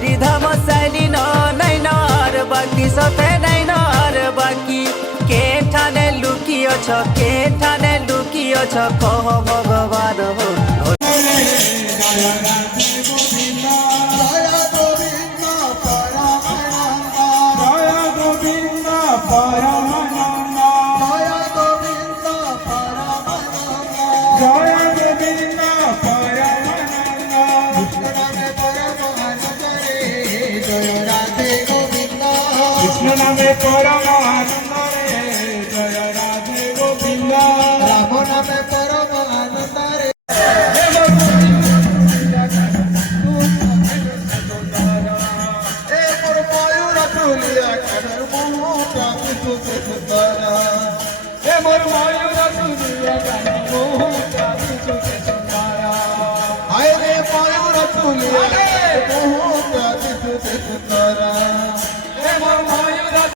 চারি ধাম চাইলি নাই নর বাকি সতে নাই নর বাকি কেঠানে লুকিয়েছ কেঠানে লুকিয়েছ কহ ভগবান কৃষ্ণ নামে পরম আনন্দ রে জয় রাধে গোবিন্দ রাম নামে পরম আনন্দ রে মোর ময়ূর তুলিয়া হায় রে ময়ূর তুলিয়া